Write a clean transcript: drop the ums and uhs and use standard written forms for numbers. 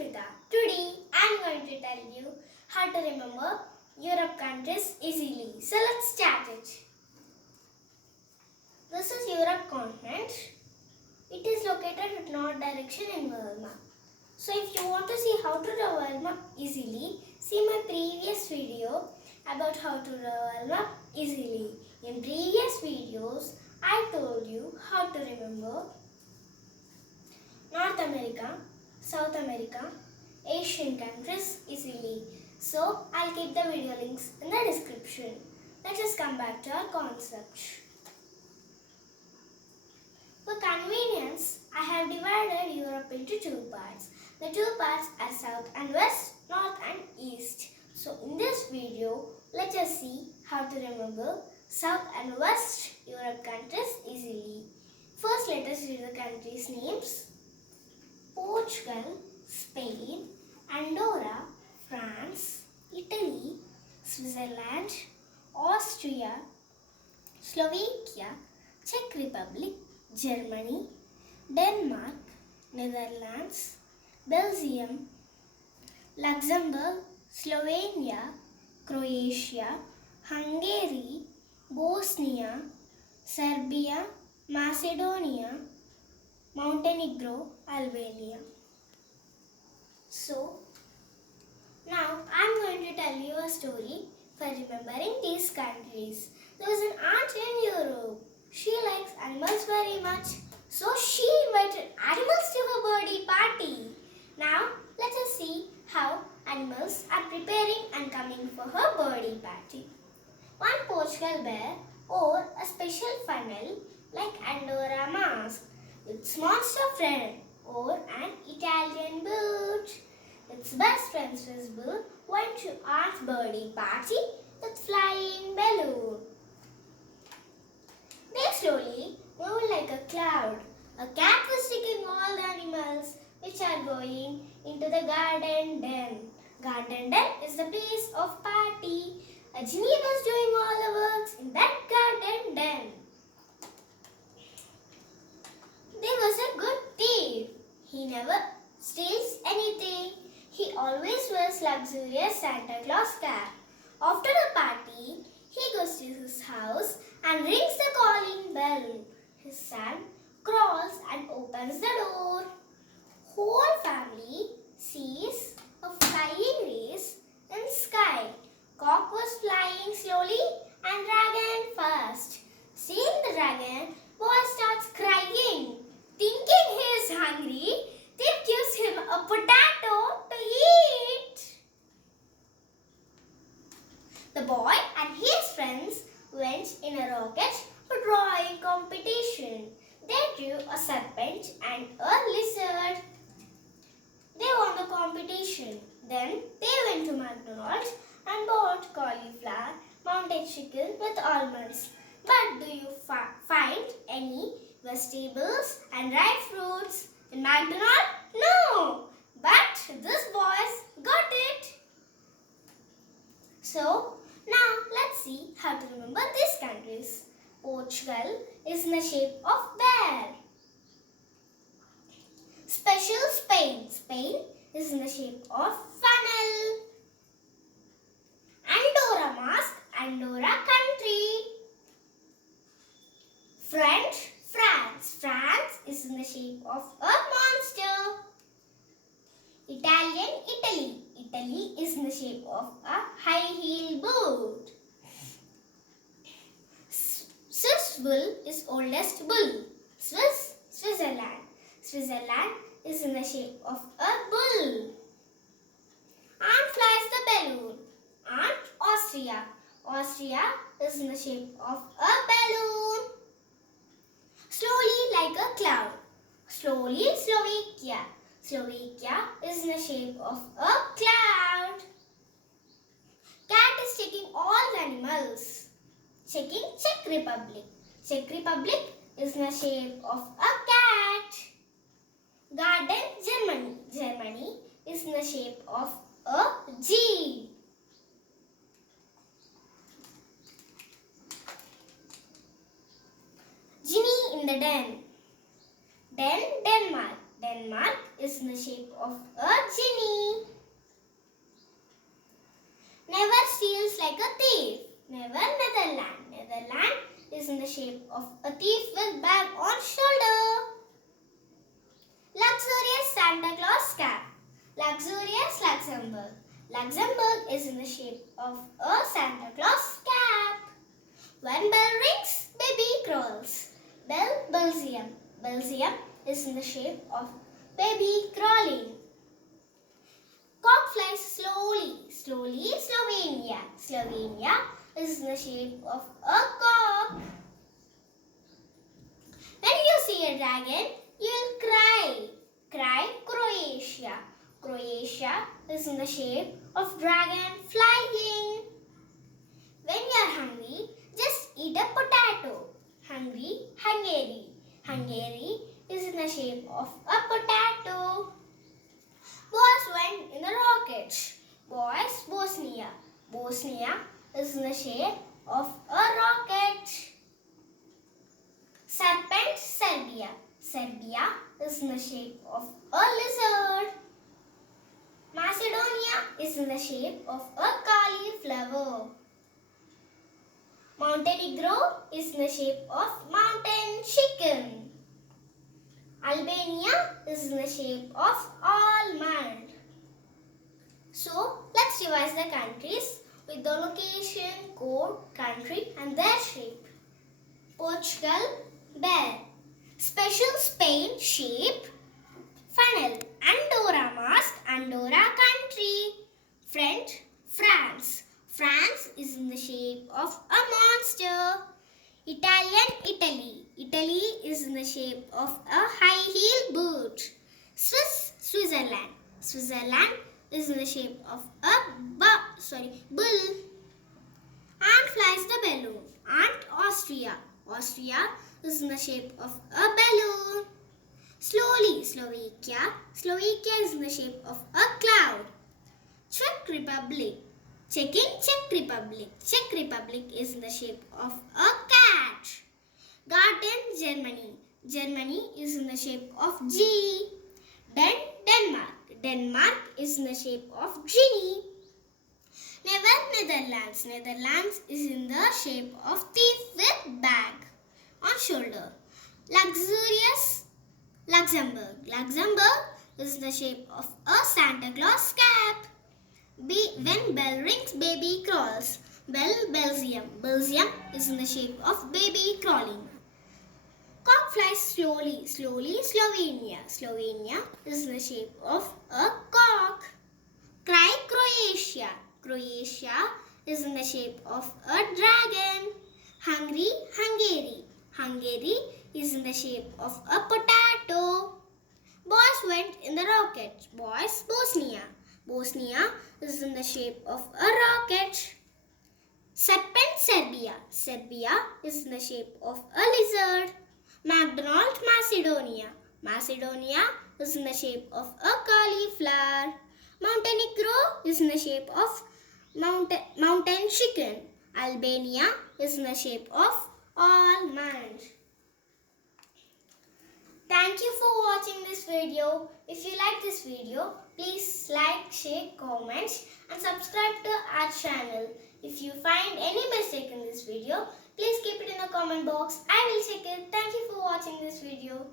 Smita. Today I am going to tell you how to remember Europe countries easily. So let's start it. This is Europe continent. It is located at north direction in world map. So if you want to see how to draw world map easily, see my previous video about how to draw world map easily. In previous videos, I told you how to remember North America, South America, Asian countries easily. So I'll keep the video links in the description. Let us come back to our concept. For convenience, I have divided Europe into two parts. The two parts are South and West, North and East. So in this video, let us see how to remember South and West Europe countries easily. First, let us read the countries' names. Portugal, Spain, Andorra, France, Italy, Switzerland, Austria, Slovakia, Czech Republic, Germany, Denmark, Netherlands, Belgium, Luxembourg, Slovenia, Croatia, Hungary, Bosnia, Serbia, Macedonia, Montenegro, Albania. So, now I am going to tell you a story for remembering these countries. There was an aunt in Europe. She likes animals very much, so she invited animals to her birthday party. Now, let us see how animals are preparing and coming for her birthday party. One Portugal bear wore a special funnel like Andorra mask. Its monster friend wore an Italian boot. Its best friend Swiss bull went to aunt's birthday party with flying balloon. They slowly moved like a cloud. A cat was taking all the animals which are going into the garden den. Garden den is the place of party. A genie was doing all the works in that garden den. There was a good thief. He never steals anything. He always wears luxurious Santa Claus cap. After the party, he goes to his house and rings the calling bell. His son crawls and opens the door. Whole family sees a flying race in sky. Cock was flying slowly and dragon first. Seeing the dragon, boy starts crying. Thinking he is hungry, thief gives him a potato to eat. The boy and his friends went in a rocket for drawing competition. They drew a serpent and a lizard. They won the competition. Then they went to McDonald's and bought cauliflower mounted chicken with almonds. But do you find any vegetables and dried fruits in McDonald's? No! But these boys got it. So, now let's see how to remember these countries. Portugal is in the shape of bear. Special Spain. Spain is in the shape of funnel. Andorra mask. Andorra country. French. France. France is in the shape of a monster. Italian. Italy. Italy is in the shape of a high heel boot. Swiss bull is oldest bull. Switzerland. Switzerland is in the shape of a bull. Aunt flies the balloon. Aunt Austria. Austria is in the shape of a balloon. Slowly like a cloud. Slowly Slovakia. Slovakia is in the shape of a cloud. Cat is taking all the animals. Checking Czech Republic. Czech Republic is in the shape of a cat. Garden Germany. Germany is in the shape of a G. Genie in the den. Den Denmark. Denmark is is in the shape of a genie. Never steals like a thief. Never Netherland. Netherland is in the shape of a thief with bag on shoulder. Luxurious Santa Claus cap. Luxurious Luxembourg. Luxembourg is in the shape of a Santa Claus cap. When bell rings, baby crawls. Belgium. Belgium is in the shape of baby crawling. Cock flies slowly. Slowly, Slovenia. Slovenia is in the shape of a cock. When you see a dragon, you will cry. Cry, Croatia. Croatia is in the shape of dragon flying. When you are hungry, just eat a potato. Hungry, Hungary. Hungary is in the shape of a potato. Boys went in the rockets. Boys, Bosnia. Bosnia is in the shape of a rocket. Serpent, Serbia. Serbia is in the shape of a lizard. Macedonia is in the shape of a cauliflower. Montenegro is in the shape of mountain chicken. Albania is in the shape of almond. So, let's revise the countries with the location, code, country and their shape. Portugal, bear. Special Spain, shape, funnel. Andorra, mask, Andorra, country. French, France. France is in the shape of a monster. Italian, Italy. Italy is in the shape of a high heel boot. Swiss, Switzerland. Switzerland is in the shape of a bull. Ant flies the balloon. Ant, Austria. Austria is in the shape of a balloon. Slowly, Slovakia. Slovakia is in the shape of a cloud. Czech Republic. Czeching, Czech Republic. Czech Republic is in the shape of a cat. Garden, Germany. Germany is in the shape of G. Denmark. Denmark is in the shape of genie. Netherlands. Netherlands is in the shape of thief with bag on shoulder. Luxurious Luxembourg. Luxembourg is in the shape of a Santa Claus cap. When bell rings, baby crawls. Belgium. Belgium is in the shape of baby crawling. Cock flies slowly. Slowly, Slovenia. Slovenia is in the shape of a cock. Cry, Croatia. Croatia is in the shape of a dragon. Hungry, Hungary. Hungary is in the shape of a potato. Boys went in the rocket. Boys, Bosnia. Bosnia is in the shape of a rocket. Serpent, Serbia. Serbia is in the shape of a lizard. McDonald's, Macedonia. Macedonia is in the shape of a cauliflower. Montenegro is in the shape of mountain chicken. Albania is in the shape of almond. Thank you for watching this video. If you like this video, please like, share, comment and subscribe to our channel. If you find any mistake in this video, please keep it in the comment box. I will check it. Thank you for watching this video.